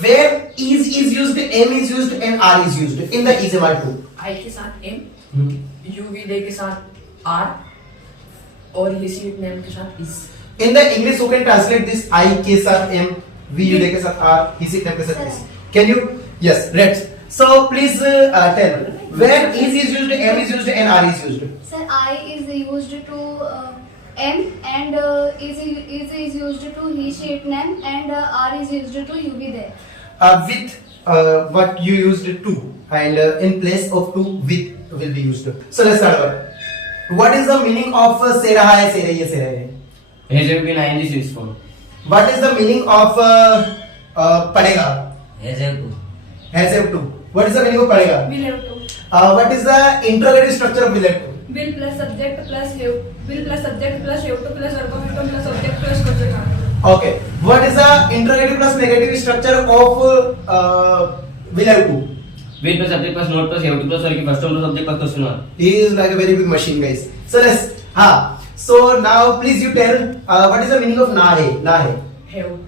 where is used, m is used and r is used in the is-am-are-to. I के साथ M, you we they के साथ R और he she name के साथ is. In the English, who can translate this? I के साथ m, we you they के साथ r, he she name के साथ is. Can you? Yes, let's. So please tell where is used, m is used and r is used. Sir, I is used to M and is used to he she it name and R is used to you be there. With what you used to and in place of to with will be used. So let's start over. What is the meaning of से रहा है, से रही है, से रहे हैं? Has have been in this is form. What is the meaning of पढ़ेगा? Has have to. Has have to. What is the meaning of पढ़ेगा? Will have to. What is the interrogative structure of will have to? Will plus subject plus have. Will plus subject plus have to plus verb of item plus object plus consequence. Okay. What is the interrogative plus negative structure of will have to? Will plus subject plus not plus have to plus or first plus subject plus question one. He is like a very big machine, guys. So let's. So now please you tell what is the meaning of na hai? Na hai. Have to.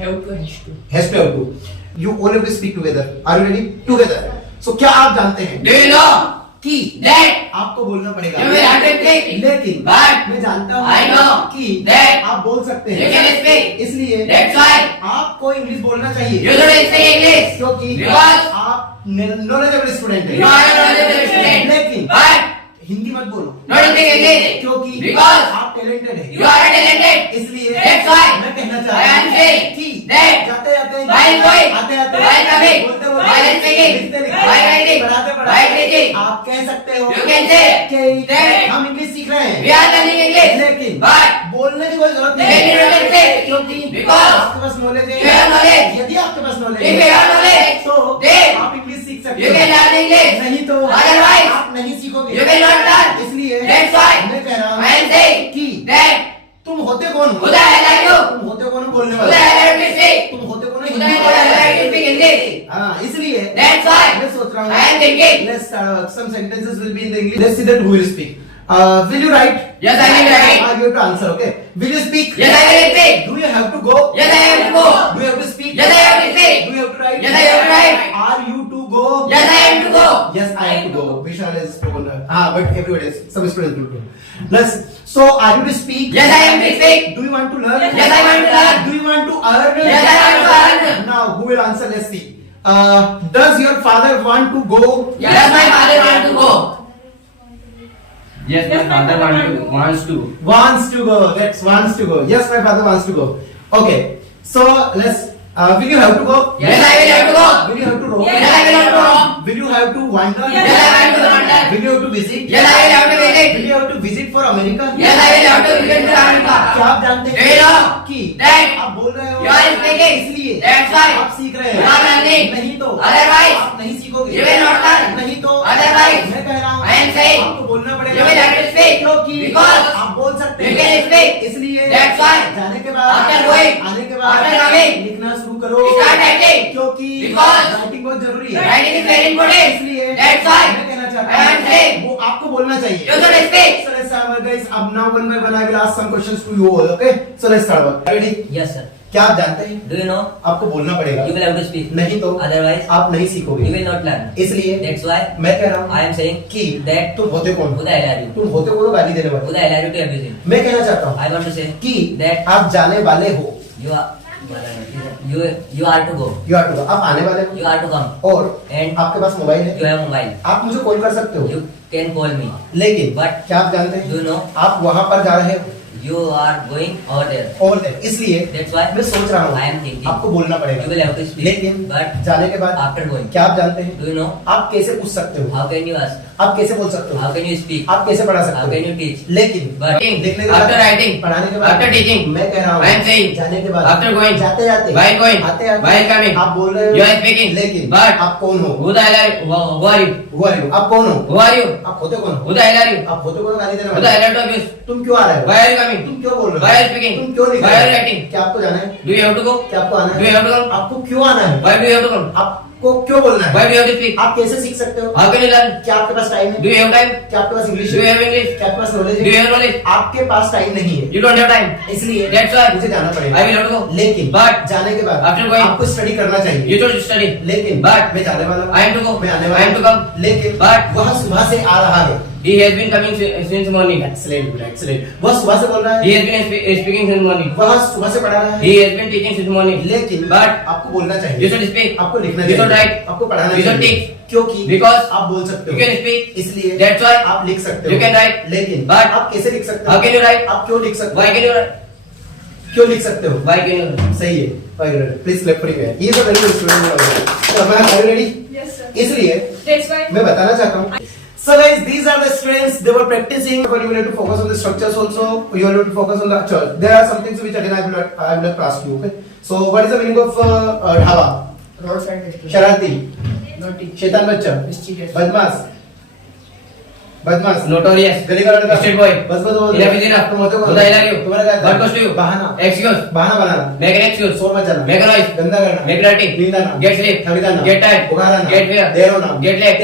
Have to has to. Has to have to. You all have to speak together. Are you ready? Together. So क्या आप जानते हैं? Do you know कि that आपको बोलना पड़ेगा. you will have to speak? लेकिन But मैं जानता हूँ I know कि that आप बोल सकते you हैं. can speak. इसलिए That's why आपको इंग्लिश बोलना चाहिए. you should speak English. क्योंकि Because आप नॉलेजेबल स्टूडेंट you हैं. are a knowledgeable student. लेकिन But हिंदी मत बोलो. not speak English. क्योंकि Because आप टैलेंटेड हैं. you are a talented. इसलिए That's why मैं कहना I am चाहता हूँ saying कि that जाते जाते while going, आते आते while coming, बोलते while speaking, लिखते लिखते while writing, पढ़ाते while पढ़ाते teaching, आप कह सकते हो you can say कि that हम इंग्लिश सीख रहे we हैं. are learning English. लेकिन But बोलने की कोई जरूरत Then you don't नहीं say क्योंकि because आपके पास नॉलेज है. you have knowledge. यदि आपके पास knowledge If you have knowledge, तो then आप इंग्लिश सीख सकते you can learn English. नहीं तो Otherwise, आप नहीं सीखोगे. you will not learn. इसलिए That's why मैं कह रहा I am हूँ saying कि that तुम होते कौन हो? who the hell are you? तुम होते कौन हो बोलने Who the वाले? hell are you to speak? तुम होते कौन हो Who the Hindi hell are you बोलने to speak English? हाँ, इसलिए That's why मैं सोच रहा हूँ I am thinking. let's some sentences will be in the English. Let's see that who will speak. Will you write? Yes, I will write. You have to answer. Okay. Will you speak? Yes, I will speak. Do you have to go? Yes, I have to go. Do you have to speak? Yes, I have to speak. Do you have to write? Yes, I have to write. Are you to go? Yes, I have to go. Yes, I have to go. Vishal has spoken. But everybody else, some students will do. Let's. So, are you to speak? Yes, I am to speak. Do you want to learn? Yes, I want to learn. Do you want to earn? Yes, I want to earn. Now, who will answer? Let's see. Does your father want to go? Yes, my father want to go. Yes, my father wants to. Wants to go. That's wants to go. Yes, my father wants to go. Okay. So let's. Will you have to go? Yes, I will have to go. Will you have to roam? Yes, I will have to roam. Will you have to wander? Yes, I want to wander. Will you have to visit? Yes, I will have to visit. Will you have to visit for America? Yes, I will have to visit to America. क्या आप जानते Do you know कि that आप बोल रहे हो you are speaking? इसलिए That's why आप सीख रहे you are learning. नहीं तो Otherwise, आप नहीं सीखोगे. you will not learn. नहीं तो Otherwise, मैं कह रहा हूँ I am saying आपको बोलना पड़ेगा. you will have to speak. क्योंकि Because आप बोल सकते you हैं. can speak. इसलिए That's why जाने के बाद after going, आने के बाद after coming, लिखना शुरू करो. start writing. क्योंकि Because राइटिंग बहुत जरूरी है. writing is very important. इसलिए That's why मैं कहना चाहता I am saying हूँ वो आपको बोलना चाहिए. you should speak. So let's start guys. अब now one by one I will ask some questions to you all. Okay? So let's start. Ready? Yes, sir. क्या आप जानते हैं? Do you know? आपको बोलना पड़ेगा. You will have to speak. नहीं तो Otherwise, आप नहीं you सीखोगे. will not learn. इसलिए That's why मैं कह रहा हूँ I am saying कि that तुम होते कौन who हो? the hell are you? तुम होते कौन हो गाली देने Who वाले? the hell are you to abuse him? मैं कहना चाहता हूँ I want to say कि that आप जाने वाले हो. you are you are to go. You are to go. आप आने वाले हो. You are to come. और And आपके पास मोबाइल है. you have mobile. आप मुझे कॉल कर सकते हो. You can call me. लेकिन But क्या आप जानते हैं? do you know? आप वहाँ पर जा रहे हो. You are going over there. और इसलिए That's why मैं सोच रहा हूँ I am thinking. आपको बोलना पड़ेगा. You will have to speak. लेकिन But जाने के बाद after going, क्या आप जानते हैं? do you know? आप कैसे पूछ सकते हो? How can you ask? आप कैसे बोल सकते How हो? can you speak? आप कैसे पढ़ा How सकते can हो? you teach? लेकिन But लिखने के after बाद writing, पढ़ाने के बाद after teaching, मैं कह रहा हूँ I am saying, जाने के बाद after going, जाते जाते while going, आते आते while coming, आप बोल रहे हो you are speaking, लेकिन but आप कौन हो? who the hell are you? Who are you? Who are you? आप कौन हो? Who are you? आप होते कौन हो? Who the hell are you? आप होते कौन हो गाली देने Who the वाले? hell are you to abuse? तुम क्यों आ रहे हो? Why are you coming? तुम क्यों बोल रहे हो? Why are you speaking? तुम क्यों लिख Why रहे are you हो? writing? क्या आपको जाना है? Do you have to go? क्या आपको आना Do you है? have to come? आपको क्यों आना है? Why do you have to come? आपको को क्यों बोलना Why है? do you have to speak? आप कैसे सीख सकते हो? How can you learn? क्या आपके पास टाइम है? Do you have time? क्या आपके पास इंग्लिश Do you है? have English? क्या आपके पास नॉलेज Do you है? have knowledge? आपके पास टाइम नहीं है, You don't have time. इसलिए That's why मुझे जाना पड़ेगा। I will have to go. लेकिन But जाने के बाद after going, आपको स्टडी करना चाहिए। You should study. लेकिन But मैं जाने वाला हूँ। I am to go. मैं आने I वाला am to हूँ। come. लेकिन But वह सुबह से आ रहा है। he has been coming since morning. Excellent excellent. वह सुबह से बोल रहा He है, has been speaking since morning. वह सुबह से पढ़ा रहा है। He has been teaching since morning. लेकिन But आपको बोलना चाहिए, you should speak. आपको लिखना You should चाहिए, write. आपको पढ़ाना You should चाहिए, teach. क्योंकि Because आप बोल सकते You हो, can speak. इसलिए That's why आप लिख सकते हो, you can write. लेकिन But आप कैसे लिख सकते हो? how can you write? आप क्यों लिख सकते Why हो? can you write? क्यों लिख सकते हो? Why can you write? सही है, please clap for him. He is a very good student. Are you ready? Yes, sir. इसलिए That's why. मैं बताना चाहता हूँ। So guys, these are the strengths they were practicing. But you will have to focus on the structures also. You will have to focus on the church. There are some things which again I will have to ask you. Okay. So what is the meaning of dhaba? Roadside district. शरारती, Naughty. शैतान बच्चा, Mischievous. बदमाश, बदमाश, Notorious. गली का लड़का, Street boy. बस Enough is enough. तुम होते हो What I love you. तुम्हारा क्या What goes to you? बहाना, Excuse. बहाना बनाना, Make an excuse. शोर मचाना, Make a noise. गंदा करना, Make dirty. नींद आना, Get sleep. थक जाना, Get tired. बुखार आना, Get fear. देर होना, Get late.